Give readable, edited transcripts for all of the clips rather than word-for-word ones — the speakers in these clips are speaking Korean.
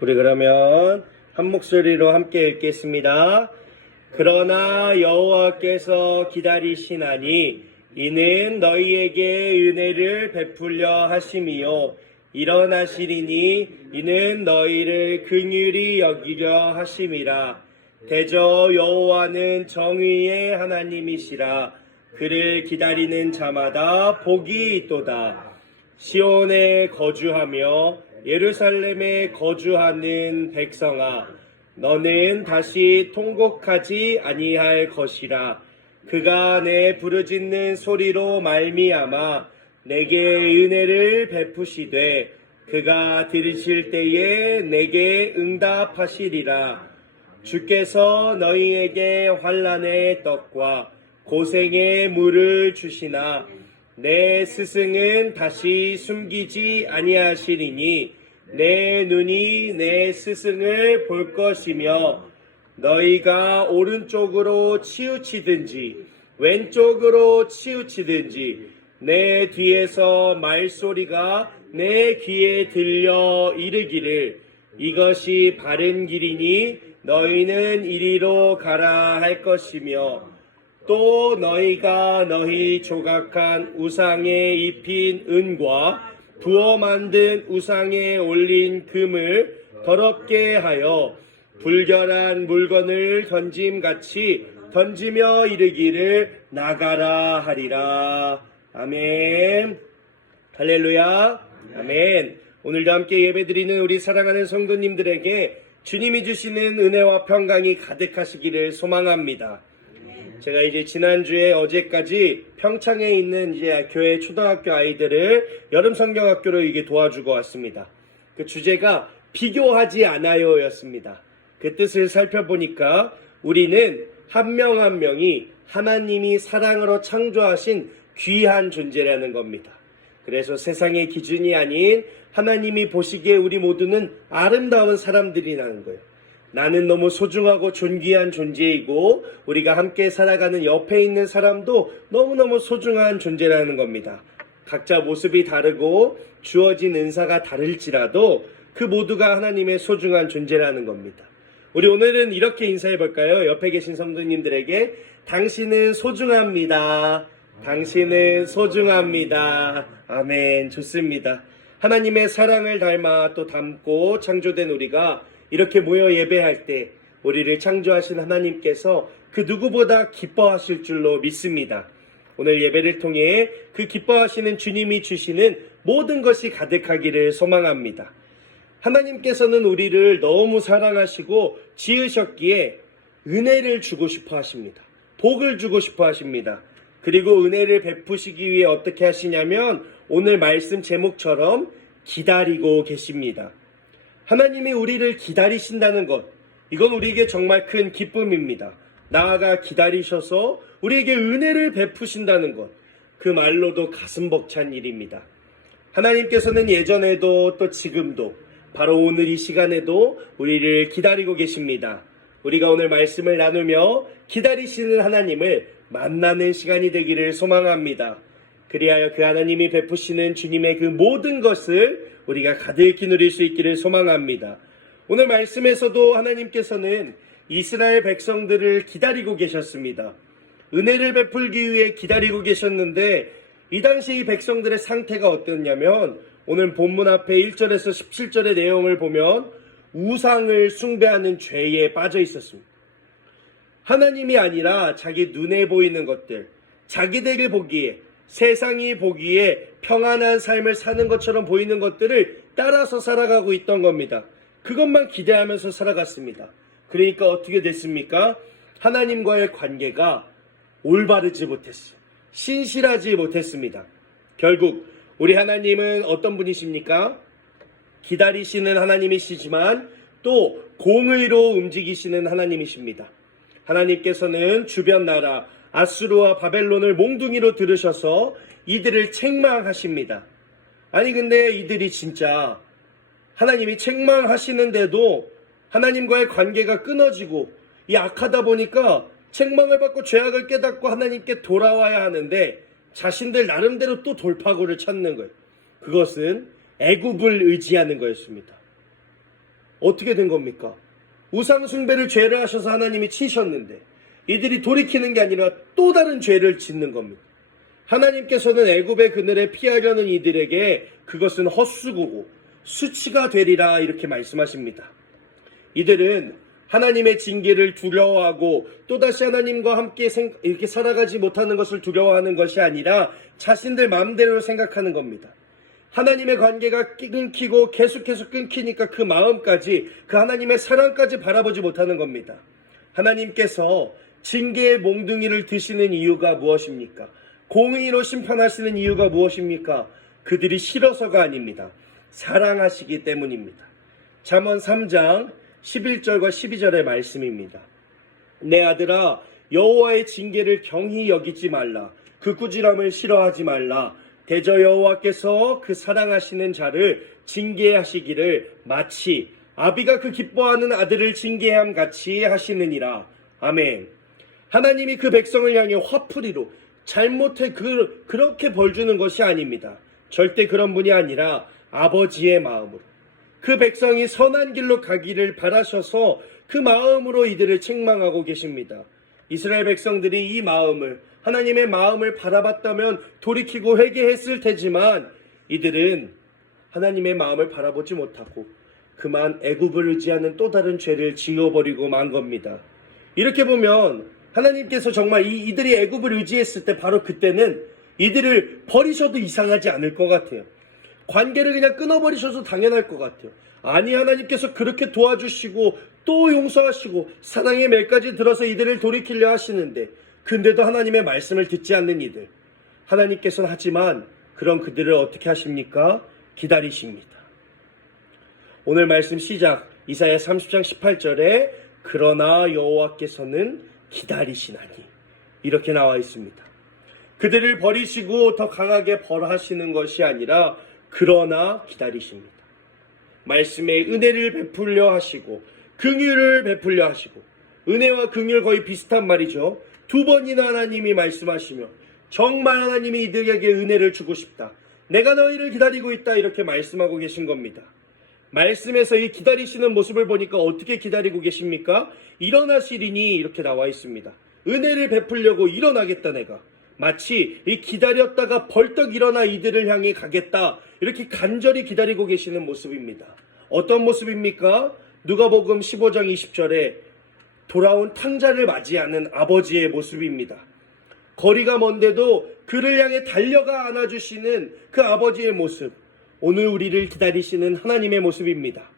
우리 그러면 한 목소리로 함께 읽겠습니다. 그러나 여호와께서 기다리시나니 이는 너희에게 은혜를 베풀려 하심이요 일어나시리니 이는 너희를 긍휼히 여기려 하심이라. 대저 여호와는 정의의 하나님이시라. 그를 기다리는 자마다 복이 있도다. 시온에 거주하며 예루살렘에 거주하는 백성아, 너는 다시 통곡하지 아니할 것이라. 그가 내 부르짖는 소리로 말미암아 내게 은혜를 베푸시되 그가 들으실 때에 내게 응답하시리라. 주께서 너희에게 환난의 떡과 고생의 물을 주시나 내 스승은 다시 숨기지 아니하시리니 내 눈이 내 스승을 볼 것이며 너희가 오른쪽으로 치우치든지 왼쪽으로 치우치든지 내 뒤에서 말소리가 내 귀에 들려 이르기를 이것이 바른 길이니 너희는 이리로 가라 할 것이며 또 너희가 너희 조각한 우상에 입힌 은과 부어 만든 우상에 올린 금을 더럽게 하여 불결한 물건을 던짐같이 던지며 이르기를 나가라 하리라. 아멘. 할렐루야. 아멘. 오늘도 함께 예배드리는 우리 사랑하는 성도님들에게 주님이 주시는 은혜와 평강이 가득하시기를 소망합니다. 제가 이제 지난주에 어제까지 평창에 있는 이제 교회 초등학교 아이들을 여름 성경학교로 이게 도와주고 왔습니다. 그 주제가 비교하지 않아요 였습니다. 그 뜻을 살펴보니까 우리는 한 명 한 명이 하나님이 사랑으로 창조하신 귀한 존재라는 겁니다. 그래서 세상의 기준이 아닌 하나님이 보시기에 우리 모두는 아름다운 사람들이라는 거예요. 나는 너무 소중하고 존귀한 존재이고 우리가 함께 살아가는 옆에 있는 사람도 너무너무 소중한 존재라는 겁니다. 각자 모습이 다르고 주어진 은사가 다를지라도 그 모두가 하나님의 소중한 존재라는 겁니다. 우리 오늘은 이렇게 인사해 볼까요? 옆에 계신 성도님들에게 당신은 소중합니다. 당신은 소중합니다. 아멘. 좋습니다. 하나님의 사랑을 닮아 또 닮고 창조된 우리가 이렇게 모여 예배할 때 우리를 창조하신 하나님께서 그 누구보다 기뻐하실 줄로 믿습니다. 오늘 예배를 통해 그 기뻐하시는 주님이 주시는 모든 것이 가득하기를 소망합니다. 하나님께서는 우리를 너무 사랑하시고 지으셨기에 은혜를 주고 싶어 하십니다. 복을 주고 싶어 하십니다. 그리고 은혜를 베푸시기 위해 어떻게 하시냐면 오늘 말씀 제목처럼 기다리고 계십니다. 하나님이 우리를 기다리신다는 것, 이건 우리에게 정말 큰 기쁨입니다. 나아가 기다리셔서 우리에게 은혜를 베푸신다는 것, 그 말로도 가슴 벅찬 일입니다. 하나님께서는 예전에도 또 지금도 바로 오늘 이 시간에도 우리를 기다리고 계십니다. 우리가 오늘 말씀을 나누며 기다리시는 하나님을 만나는 시간이 되기를 소망합니다. 그리하여 그 하나님이 베푸시는 주님의 그 모든 것을 우리가 가득히 누릴 수 있기를 소망합니다. 오늘 말씀에서도 하나님께서는 이스라엘 백성들을 기다리고 계셨습니다. 은혜를 베풀기 위해 기다리고 계셨는데 이 당시 이 백성들의 상태가 어땠냐면 오늘 본문 앞에 1절에서 17절의 내용을 보면 우상을 숭배하는 죄에 빠져 있었습니다. 하나님이 아니라 자기 눈에 보이는 것들, 자기들이 보기에 세상이 보기에 평안한 삶을 사는 것처럼 보이는 것들을 따라서 살아가고 있던 겁니다. 그것만 기대하면서 살아갔습니다. 그러니까 어떻게 됐습니까? 하나님과의 관계가 올바르지 못했어요. 신실하지 못했습니다. 결국 우리 하나님은 어떤 분이십니까? 기다리시는 하나님이시지만 또 공의로 움직이시는 하나님이십니다. 하나님께서는 주변 나라 아수르와 바벨론을 몽둥이로 들으셔서 이들을 책망하십니다. 아니 근데 이들이 진짜 하나님이 책망하시는데도 하나님과의 관계가 끊어지고 이 악하다 보니까 책망을 받고 죄악을 깨닫고 하나님께 돌아와야 하는데 자신들 나름대로 또 돌파구를 찾는 거예요. 그것은 애굽을 의지하는 거였습니다. 어떻게 된 겁니까? 우상 숭배를 죄를 하셔서 하나님이 치셨는데 이들이 돌이키는 게 아니라 또 다른 죄를 짓는 겁니다. 하나님께서는 애굽의 그늘에 피하려는 이들에게 그것은 헛수고고 수치가 되리라 이렇게 말씀하십니다. 이들은 하나님의 징계를 두려워하고 또다시 하나님과 함께 이렇게 살아가지 못하는 것을 두려워하는 것이 아니라 자신들 마음대로 생각하는 겁니다. 하나님의 관계가 끊기고 계속해서 끊기니까 그 마음까지, 그 하나님의 사랑까지 바라보지 못하는 겁니다. 하나님께서 징계의 몽둥이를 드시는 이유가 무엇입니까? 공의로 심판하시는 이유가 무엇입니까? 그들이 싫어서가 아닙니다. 사랑하시기 때문입니다. 잠언 3장 11절과 12절의 말씀입니다. 내 아들아, 여호와의 징계를 경히 여기지 말라. 그 꾸지람을 싫어하지 말라. 대저 여호와께서 그 사랑하시는 자를 징계하시기를 마치 아비가 그 기뻐하는 아들을 징계함 같이 하시느니라. 아멘. 하나님이 그 백성을 향해 화풀이로 잘못해 그렇게 벌주는 것이 아닙니다. 절대 그런 분이 아니라 아버지의 마음으로 그 백성이 선한 길로 가기를 바라셔서 그 마음으로 이들을 책망하고 계십니다. 이스라엘 백성들이 이 마음을, 하나님의 마음을 바라봤다면 돌이키고 회개했을 테지만 이들은 하나님의 마음을 바라보지 못하고 그만 애굽을 의지하는 또 다른 죄를 지어버리고 만 겁니다. 이렇게 보면 하나님께서 정말 이들이 애굽을 의지했을 때 바로 그때는 이들을 버리셔도 이상하지 않을 것 같아요. 관계를 그냥 끊어버리셔도 당연할 것 같아요. 아니, 하나님께서 그렇게 도와주시고 또 용서하시고 사랑의 멜까지 들어서 이들을 돌이키려 하시는데, 근데도 하나님의 말씀을 듣지 않는 이들, 하나님께서는 하지만 그런 그들을 어떻게 하십니까? 기다리십니다. 오늘 말씀 시작, 이사야 30장 18절에 그러나 여호와께서는 기다리시나니 이렇게 나와 있습니다. 그들을 버리시고 더 강하게 벌하시는 것이 아니라 그러나 기다리십니다. 말씀에 은혜를 베풀려 하시고 긍휼을 베풀려 하시고, 은혜와 긍휼 거의 비슷한 말이죠. 두 번이나 하나님이 말씀하시며 정말 하나님이 이들에게 은혜를 주고 싶다, 내가 너희를 기다리고 있다, 이렇게 말씀하고 계신 겁니다. 말씀에서 이 기다리시는 모습을 보니까 어떻게 기다리고 계십니까? 일어나시리니 이렇게 나와 있습니다. 은혜를 베풀려고 일어나겠다 내가. 마치 이 기다렸다가 벌떡 일어나 이들을 향해 가겠다, 이렇게 간절히 기다리고 계시는 모습입니다. 어떤 모습입니까? 누가복음 15장 20절에 돌아온 탕자를 맞이하는 아버지의 모습입니다. 거리가 먼데도 그를 향해 달려가 안아주시는 그 아버지의 모습, 오늘 우리를 기다리시는 하나님의 모습입니다.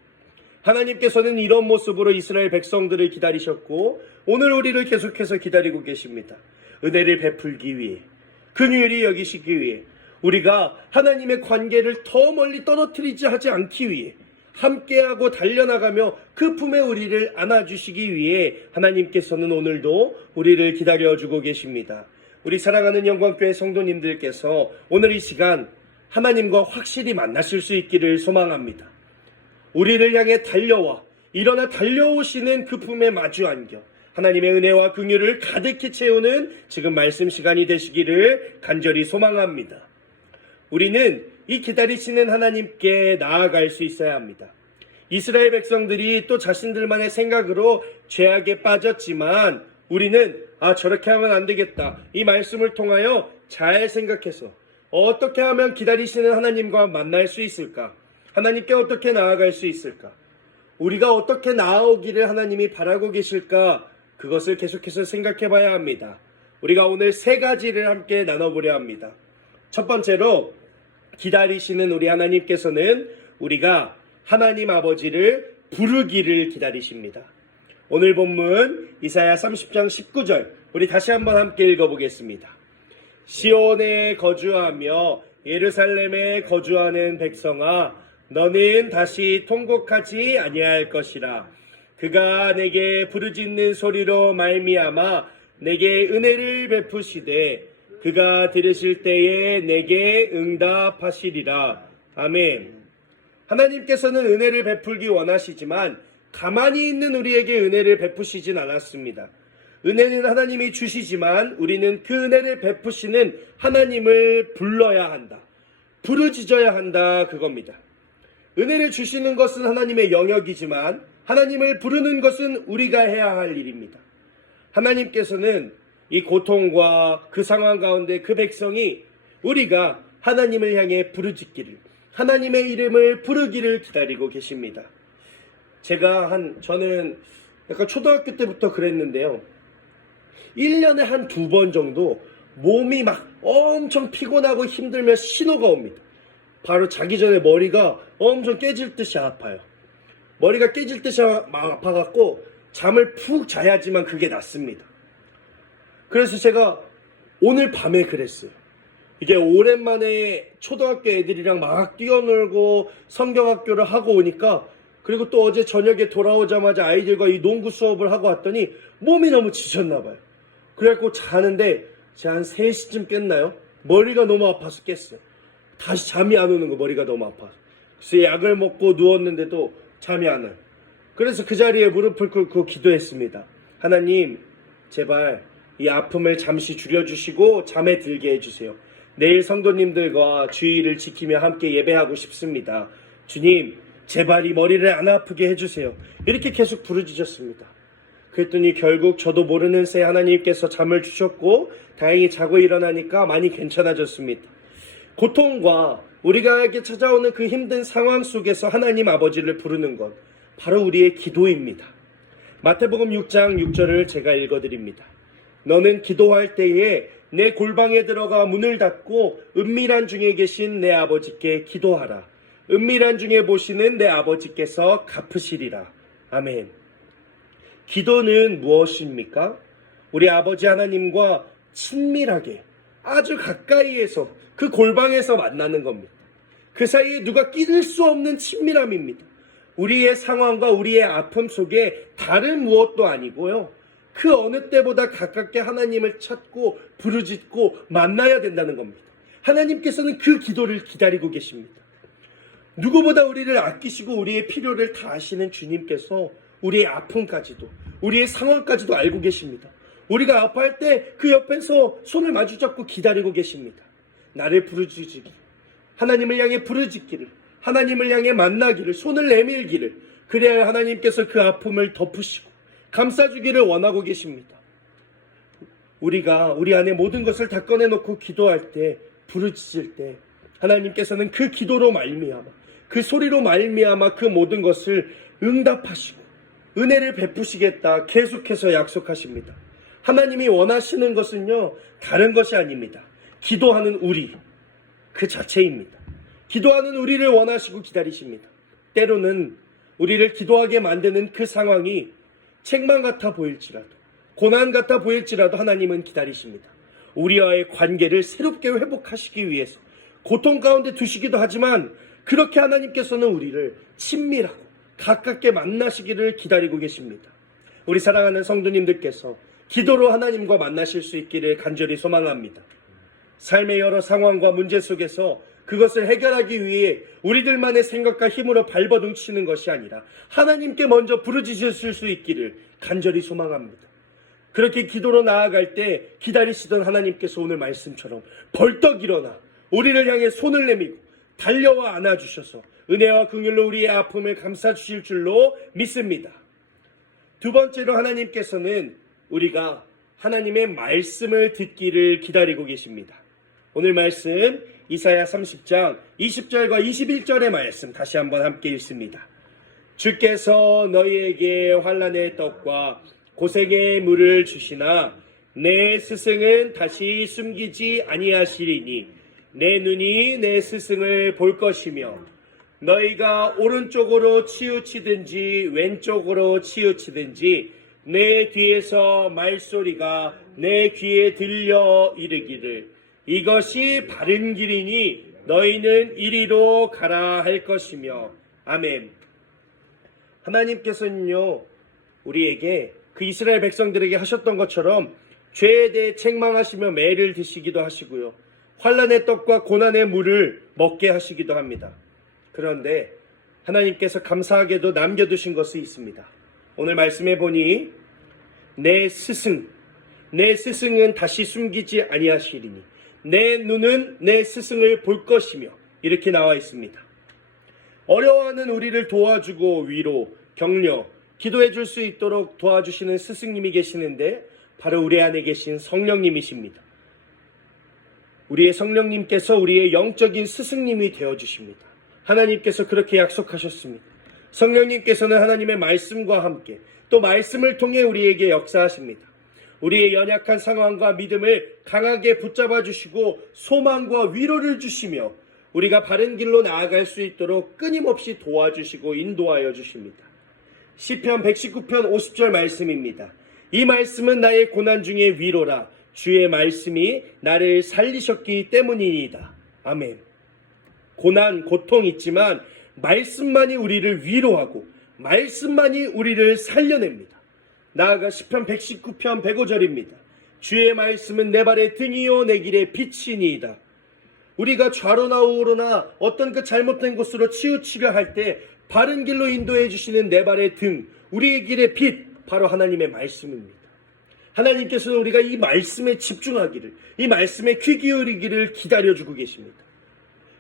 하나님께서는 이런 모습으로 이스라엘 백성들을 기다리셨고 오늘 우리를 계속해서 기다리고 계십니다. 은혜를 베풀기 위해, 긍휼히 여기시기 위해, 우리가 하나님의 관계를 더 멀리 떨어뜨리지 하지 않기 위해, 함께하고 달려나가며 그 품에 우리를 안아주시기 위해 하나님께서는 오늘도 우리를 기다려주고 계십니다. 우리 사랑하는 영광교회 성도님들께서 오늘 이 시간 하나님과 확실히 만나실 수 있기를 소망합니다. 우리를 향해 달려와 일어나 달려오시는 그 품에 마주 앉아 하나님의 은혜와 긍휼을 가득히 채우는 지금 말씀 시간이 되시기를 간절히 소망합니다. 우리는 이 기다리시는 하나님께 나아갈 수 있어야 합니다. 이스라엘 백성들이 또 자신들만의 생각으로 죄악에 빠졌지만 우리는 저렇게 하면 안 되겠다, 이 말씀을 통하여 잘 생각해서 어떻게 하면 기다리시는 하나님과 만날 수 있을까? 하나님께 어떻게 나아갈 수 있을까? 우리가 어떻게 나아오기를 하나님이 바라고 계실까? 그것을 계속해서 생각해 봐야 합니다. 우리가 오늘 세 가지를 함께 나눠보려 합니다. 첫 번째로, 기다리시는 우리 하나님께서는 우리가 하나님 아버지를 부르기를 기다리십니다. 오늘 본문 이사야 30장 19절 우리 다시 한번 함께 읽어보겠습니다. 시온에 거주하며 예루살렘에 거주하는 백성아, 너는 다시 통곡하지 아니할 것이라. 그가 내게 부르짖는 소리로 말미암아 내게 은혜를 베푸시되 그가 들으실 때에 내게 응답하시리라. 아멘. 하나님께서는 은혜를 베풀기 원하시지만 가만히 있는 우리에게 은혜를 베푸시진 않았습니다. 은혜는 하나님이 주시지만 우리는 그 은혜를 베푸시는 하나님을 불러야 한다, 부르짖어야 한다, 그겁니다. 은혜를 주시는 것은 하나님의 영역이지만 하나님을 부르는 것은 우리가 해야 할 일입니다. 하나님께서는 이 고통과 그 상황 가운데 그 백성이 우리가 하나님을 향해 부르짖기를, 하나님의 이름을 부르기를 기다리고 계십니다. 저는 약간 초등학교 때부터 그랬는데요. 1년에 한 2번 정도 몸이 막 엄청 피곤하고 힘들면 신호가 옵니다. 바로 자기 전에 머리가 엄청 깨질 듯이 아파요. 머리가 깨질 듯이 막 아파갖고 잠을 푹 자야지만 그게 낫습니다. 그래서 제가 오늘 밤에 그랬어요. 이게 오랜만에 초등학교 애들이랑 막 뛰어놀고 성경학교를 하고 오니까, 그리고 또 어제 저녁에 돌아오자마자 아이들과 이 농구 수업을 하고 왔더니 몸이 너무 지쳤나 봐요. 그래갖고 자는데 제가 한 3시쯤 깼나요? 머리가 너무 아파서 깼어요. 다시 잠이 안 오는 거, 머리가 너무 아파서. 그래서 약을 먹고 누웠는데도 잠이 안 와요. 그래서 그 자리에 무릎을 꿇고 기도했습니다. 하나님, 제발 이 아픔을 잠시 줄여주시고 잠에 들게 해주세요. 내일 성도님들과 주의를 지키며 함께 예배하고 싶습니다. 주님, 제발 이 머리를 안 아프게 해주세요. 이렇게 계속 부르짖었습니다. 그랬더니 결국 저도 모르는 새 하나님께서 잠을 주셨고 다행히 자고 일어나니까 많이 괜찮아졌습니다. 고통과 우리가에게 찾아오는 그 힘든 상황 속에서 하나님 아버지를 부르는 것, 바로 우리의 기도입니다. 마태복음 6장 6절을 제가 읽어드립니다. 너는 기도할 때에 내 골방에 들어가 문을 닫고 은밀한 중에 계신 내 아버지께 기도하라. 은밀한 중에 보시는 내 아버지께서 갚으시리라. 아멘. 기도는 무엇입니까? 우리 아버지 하나님과 친밀하게, 아주 가까이에서, 그 골방에서 만나는 겁니다. 그 사이에 누가 끼들 수 없는 친밀함입니다. 우리의 상황과 우리의 아픔 속에 다른 무엇도 아니고요, 그 어느 때보다 가깝게 하나님을 찾고 부르짖고 만나야 된다는 겁니다. 하나님께서는 그 기도를 기다리고 계십니다. 누구보다 우리를 아끼시고 우리의 필요를 다 아시는 주님께서 우리의 아픔까지도, 우리의 상황까지도 알고 계십니다. 우리가 아파할 때 그 옆에서 손을 마주잡고 기다리고 계십니다. 나를 부르짖기를, 하나님을 향해 부르짖기를, 하나님을 향해 만나기를, 손을 내밀기를, 그래야 하나님께서 그 아픔을 덮으시고 감싸주기를 원하고 계십니다. 우리가 우리 안에 모든 것을 다 꺼내놓고 기도할 때, 부르짖을 때 하나님께서는 그 기도로 말미암아, 그 소리로 말미암아 그 모든 것을 응답하시고 은혜를 베푸시겠다 계속해서 약속하십니다. 하나님이 원하시는 것은요, 다른 것이 아닙니다. 기도하는 우리 그 자체입니다. 기도하는 우리를 원하시고 기다리십니다. 때로는 우리를 기도하게 만드는 그 상황이 책망 같아 보일지라도, 고난 같아 보일지라도 하나님은 기다리십니다. 우리와의 관계를 새롭게 회복하시기 위해서 고통 가운데 두시기도 하지만, 그렇게 하나님께서는 우리를 친밀하고 가깝게 만나시기를 기다리고 계십니다. 우리 사랑하는 성도님들께서 기도로 하나님과 만나실 수 있기를 간절히 소망합니다. 삶의 여러 상황과 문제 속에서 그것을 해결하기 위해 우리들만의 생각과 힘으로 발버둥치는 것이 아니라 하나님께 먼저 부르짖으실 수 있기를 간절히 소망합니다. 그렇게 기도로 나아갈 때 기다리시던 하나님께서 오늘 말씀처럼 벌떡 일어나 우리를 향해 손을 내밀고 달려와 안아주셔서 은혜와 긍휼로 우리의 아픔을 감싸주실 줄로 믿습니다. 두 번째로 하나님께서는 우리가 하나님의 말씀을 듣기를 기다리고 계십니다. 오늘 말씀 이사야 30장 20절과 21절의 말씀 다시 한번 함께 읽습니다. 주께서 너희에게 환난의 떡과 고생의 물을 주시나 내 스승은 다시 숨기지 아니하시리니 내 눈이 내 스승을 볼 것이며 너희가 오른쪽으로 치우치든지 왼쪽으로 치우치든지 내 뒤에서 말소리가 내 귀에 들려 이르기를 이것이 바른 길이니 너희는 이리로 가라 할 것이며. 아멘. 하나님께서는요, 우리에게 그 이스라엘 백성들에게 하셨던 것처럼 죄에 대해 책망하시며 매를 드시기도 하시고요, 환난의 떡과 고난의 물을 먹게 하시기도 합니다. 그런데 하나님께서 감사하게도 남겨두신 것이 있습니다. 오늘 말씀해 보니 내 스승은 다시 숨기지 아니하시리니 내 눈은 내 스승을 볼 것이며 이렇게 나와 있습니다. 어려워하는 우리를 도와주고 위로, 격려, 기도해 줄 수 있도록 도와주시는 스승님이 계시는데 바로 우리 안에 계신 성령님이십니다. 우리의 성령님께서 우리의 영적인 스승님이 되어주십니다. 하나님께서 그렇게 약속하셨습니다. 성령님께서는 하나님의 말씀과 함께 또 말씀을 통해 우리에게 역사하십니다. 우리의 연약한 상황과 믿음을 강하게 붙잡아 주시고 소망과 위로를 주시며 우리가 바른 길로 나아갈 수 있도록 끊임없이 도와주시고 인도하여 주십니다. 시편 119편 50절 말씀입니다. 이 말씀은 나의 고난 중에 위로라. 주의 말씀이 나를 살리셨기 때문이니이다. 아멘. 고난, 고통 있지만 말씀만이 우리를 위로하고 말씀만이 우리를 살려냅니다. 나아가 시편 119편 105절입니다. 주의 말씀은 내 발의 등이요 내 길의 빛이니이다. 우리가 좌로나 우로나 어떤 그 잘못된 곳으로 치우치려 할 때 바른 길로 인도해 주시는 내 발의 등, 우리의 길의 빛, 바로 하나님의 말씀입니다. 하나님께서는 우리가 이 말씀에 집중하기를, 이 말씀에 귀 기울이기를 기다려주고 계십니다.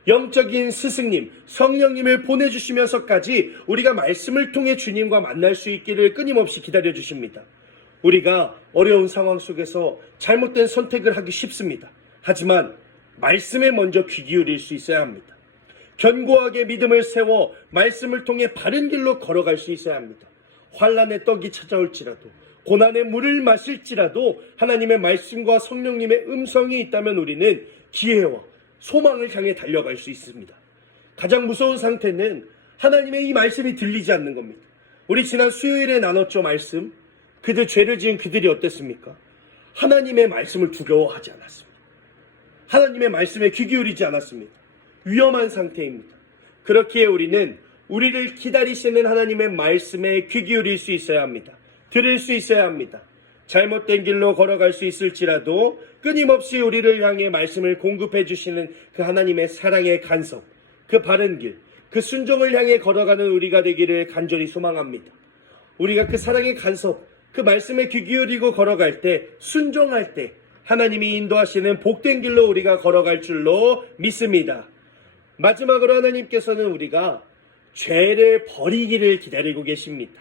영적인 스승님, 성령님을 보내주시면서까지 우리가 말씀을 통해 주님과 만날 수 있기를 끊임없이 기다려주십니다. 우리가 어려운 상황 속에서 잘못된 선택을 하기 쉽습니다. 하지만 말씀에 먼저 귀 기울일 수 있어야 합니다. 견고하게 믿음을 세워 말씀을 통해 바른 길로 걸어갈 수 있어야 합니다. 환난의 떡이 찾아올지라도 고난의 물을 마실지라도 하나님의 말씀과 성령님의 음성이 있다면 우리는 기회와 소망을 향해 달려갈 수 있습니다. 가장 무서운 상태는 하나님의 이 말씀이 들리지 않는 겁니다. 우리 지난 수요일에 나눴죠, 말씀. 그들 죄를 지은 그들이 어땠습니까? 하나님의 말씀을 두려워하지 않았습니다. 하나님의 말씀에 귀 기울이지 않았습니다. 위험한 상태입니다. 그렇기에 우리는 우리를 기다리시는 하나님의 말씀에 귀 기울일 수 있어야 합니다. 들을 수 있어야 합니다. 잘못된 길로 걸어갈 수 있을지라도 끊임없이 우리를 향해 말씀을 공급해 주시는 그 하나님의 사랑의 간섭, 그 바른 길, 그 순종을 향해 걸어가는 우리가 되기를 간절히 소망합니다. 우리가 그 사랑의 간섭, 그 말씀에 귀 기울이고 걸어갈 때, 순종할 때 하나님이 인도하시는 복된 길로 우리가 걸어갈 줄로 믿습니다. 마지막으로 하나님께서는 우리가 죄를 버리기를 기다리고 계십니다.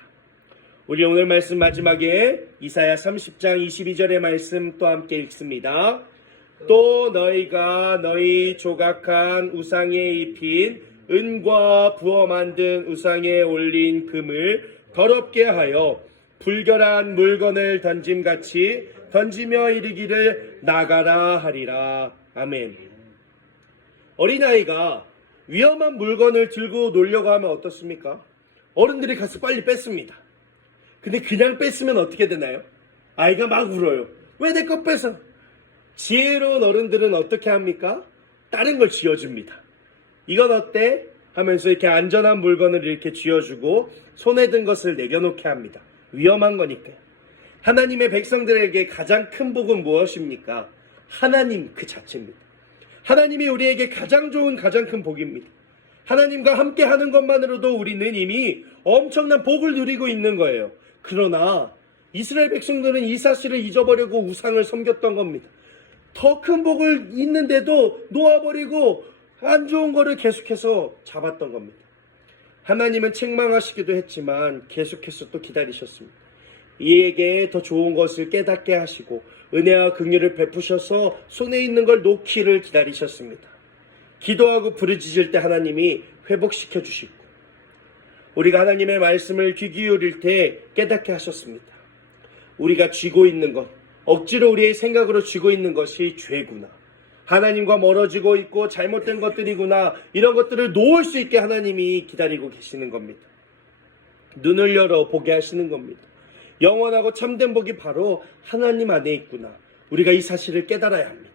우리 오늘 말씀 마지막에 이사야 30장 22절의 말씀 또 함께 읽습니다. 또 너희가 너희 조각한 우상에 입힌 은과 부어 만든 우상에 올린 금을 더럽게 하여 불결한 물건을 던짐같이 던지며 이르기를 나가라 하리라. 아멘. 어린아이가 위험한 물건을 들고 놀려고 하면 어떻습니까? 어른들이 가서 빨리 뺐습니다. 근데 그냥 뺐으면 어떻게 되나요? 아이가 막 울어요. 왜 내 거 뺏어? 지혜로운 어른들은 어떻게 합니까? 다른 걸 쥐어줍니다. 이건 어때? 하면서 이렇게 안전한 물건을 이렇게 쥐어주고 손에 든 것을 내려놓게 합니다. 위험한 거니까요. 하나님의 백성들에게 가장 큰 복은 무엇입니까? 하나님 그 자체입니다. 하나님이 우리에게 가장 좋은 가장 큰 복입니다. 하나님과 함께 하는 것만으로도 우리는 이미 엄청난 복을 누리고 있는 거예요. 그러나 이스라엘 백성들은 이 사실을 잊어버리고 우상을 섬겼던 겁니다. 더 큰 복을 있는데도 놓아버리고 안 좋은 거를 계속해서 잡았던 겁니다. 하나님은 책망하시기도 했지만 계속해서 또 기다리셨습니다. 이에게 더 좋은 것을 깨닫게 하시고 은혜와 긍휼을 베푸셔서 손에 있는 걸 놓기를 기다리셨습니다. 기도하고 부르짖을 때 하나님이 회복시켜 주시고 우리가 하나님의 말씀을 귀 기울일 때 깨닫게 하셨습니다. 우리가 쥐고 있는 것, 억지로 우리의 생각으로 쥐고 있는 것이 죄구나. 하나님과 멀어지고 있고 잘못된 것들이구나. 이런 것들을 놓을 수 있게 하나님이 기다리고 계시는 겁니다. 눈을 열어 보게 하시는 겁니다. 영원하고 참된 복이 바로 하나님 안에 있구나. 우리가 이 사실을 깨달아야 합니다.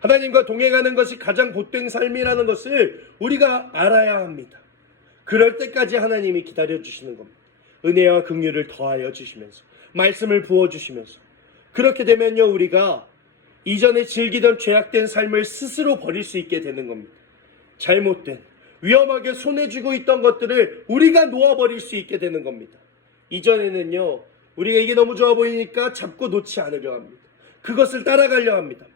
하나님과 동행하는 것이 가장 복된 삶이라는 것을 우리가 알아야 합니다. 그럴 때까지 하나님이 기다려주시는 겁니다. 은혜와 긍휼을 더하여 주시면서 말씀을 부어주시면서 그렇게 되면요 우리가 이전에 즐기던 죄악된 삶을 스스로 버릴 수 있게 되는 겁니다. 잘못된 위험하게 손에 쥐고 있던 것들을 우리가 놓아버릴 수 있게 되는 겁니다. 이전에는요 우리가 이게 너무 좋아 보이니까 잡고 놓지 않으려 합니다. 그것을 따라가려 합니다.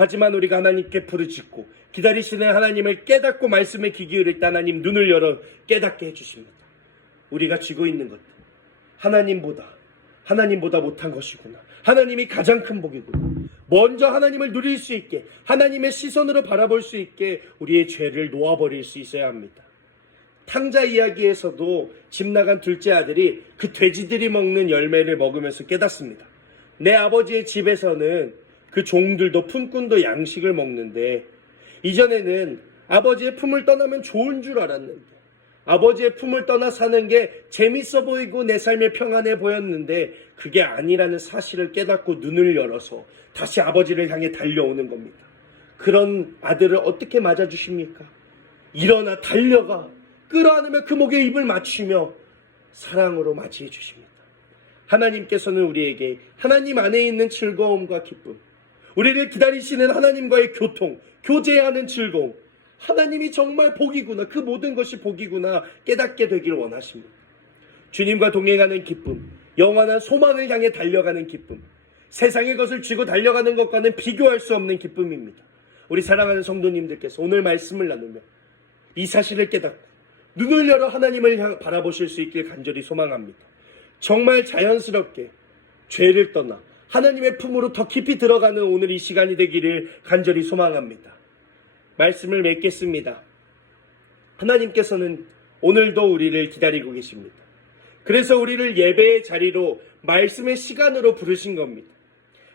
하지만 우리가 하나님께 부르짖고 기다리시는 하나님을 깨닫고 말씀에 귀 기울일 때 하나님 눈을 열어 깨닫게 해주십니다. 우리가 쥐고 있는 것들 하나님보다 못한 것이구나. 하나님이 가장 큰 복이구나. 먼저 하나님을 누릴 수 있게, 하나님의 시선으로 바라볼 수 있게 우리의 죄를 놓아버릴 수 있어야 합니다. 탕자 이야기에서도 집 나간 둘째 아들이 그 돼지들이 먹는 열매를 먹으면서 깨닫습니다. 내 아버지의 집에서는 그 종들도 품꾼도 양식을 먹는데 이전에는 아버지의 품을 떠나면 좋은 줄 알았는데, 아버지의 품을 떠나 사는 게 재밌어 보이고 내 삶에 평안해 보였는데 그게 아니라는 사실을 깨닫고 눈을 열어서 다시 아버지를 향해 달려오는 겁니다. 그런 아들을 어떻게 맞아주십니까? 일어나 달려가 끌어안으며 그 목에 입을 맞추며 사랑으로 맞이해 주십니다. 하나님께서는 우리에게 하나님 안에 있는 즐거움과 기쁨, 우리를 기다리시는 하나님과의 교통, 교제하는 즐거움, 하나님이 정말 복이구나, 그 모든 것이 복이구나 깨닫게 되길 원하십니다. 주님과 동행하는 기쁨, 영원한 소망을 향해 달려가는 기쁨, 세상의 것을 쥐고 달려가는 것과는 비교할 수 없는 기쁨입니다. 우리 사랑하는 성도님들께서 오늘 말씀을 나누며 이 사실을 깨닫고 눈을 열어 하나님을 바라보실 수 있길 간절히 소망합니다. 정말 자연스럽게 죄를 떠나 하나님의 품으로 더 깊이 들어가는 오늘 이 시간이 되기를 간절히 소망합니다. 말씀을 맺겠습니다. 하나님께서는 오늘도 우리를 기다리고 계십니다. 그래서 우리를 예배의 자리로 말씀의 시간으로 부르신 겁니다.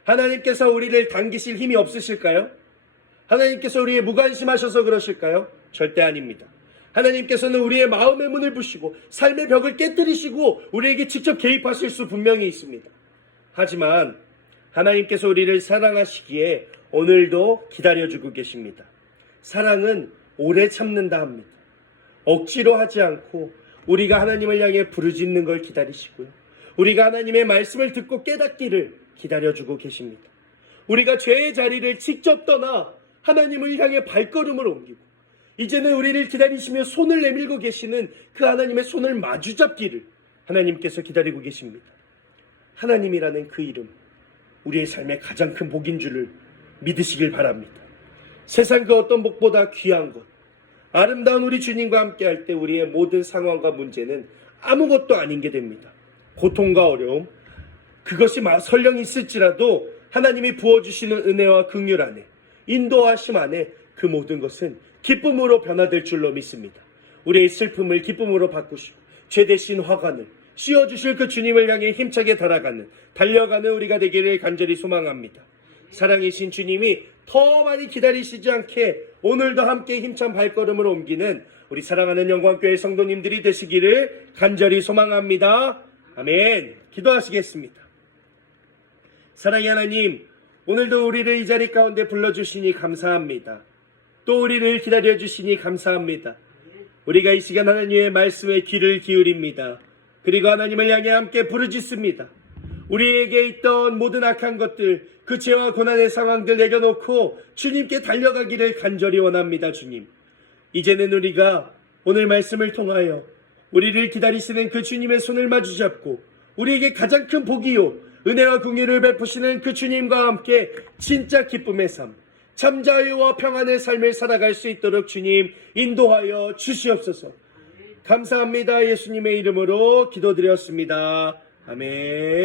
하나님께서 우리를 당기실 힘이 없으실까요? 하나님께서 우리의 무관심하셔서 그러실까요? 절대 아닙니다. 하나님께서는 우리의 마음의 문을 부시고 삶의 벽을 깨뜨리시고 우리에게 직접 개입하실 수 분명히 있습니다. 하지만 하나님께서 우리를 사랑하시기에 오늘도 기다려주고 계십니다. 사랑은 오래 참는다 합니다. 억지로 하지 않고 우리가 하나님을 향해 부르짖는 걸 기다리시고요, 우리가 하나님의 말씀을 듣고 깨닫기를 기다려주고 계십니다. 우리가 죄의 자리를 직접 떠나 하나님을 향해 발걸음을 옮기고 이제는 우리를 기다리시며 손을 내밀고 계시는 그 하나님의 손을 마주잡기를 하나님께서 기다리고 계십니다. 하나님이라는 그 이름, 우리의 삶의 가장 큰 복인 줄을 믿으시길 바랍니다. 세상 그 어떤 복보다 귀한 것, 아름다운 우리 주님과 함께 할 때 우리의 모든 상황과 문제는 아무것도 아닌 게 됩니다. 고통과 어려움, 그것이 설령 있을지라도 하나님이 부어주시는 은혜와 긍휼 안에, 인도하심 안에 그 모든 것은 기쁨으로 변화될 줄로 믿습니다. 우리의 슬픔을 기쁨으로 바꾸시고 죄 대신 화관을 씌워주실 그 주님을 향해 힘차게 달려가는 우리가 되기를 간절히 소망합니다. 사랑이신 주님이 더 많이 기다리시지 않게 오늘도 함께 힘찬 발걸음을 옮기는 우리 사랑하는 영광교회 성도님들이 되시기를 간절히 소망합니다. 아멘. 기도하시겠습니다. 사랑의 하나님, 오늘도 우리를 이 자리 가운데 불러주시니 감사합니다. 또 우리를 기다려주시니 감사합니다. 우리가 이 시간 하나님의 말씀에 귀를 기울입니다. 그리고 하나님을 향해 함께 부르짖습니다. 우리에게 있던 모든 악한 것들, 그 죄와 고난의 상황들 내려놓고 주님께 달려가기를 간절히 원합니다. 주님, 이제는 우리가 오늘 말씀을 통하여 우리를 기다리시는 그 주님의 손을 마주잡고 우리에게 가장 큰 복이요 은혜와 긍휼을 베푸시는 그 주님과 함께 진짜 기쁨의 삶, 참 자유와 평안의 삶을 살아갈 수 있도록 주님 인도하여 주시옵소서. 감사합니다. 예수님의 이름으로 기도드렸습니다. 아멘.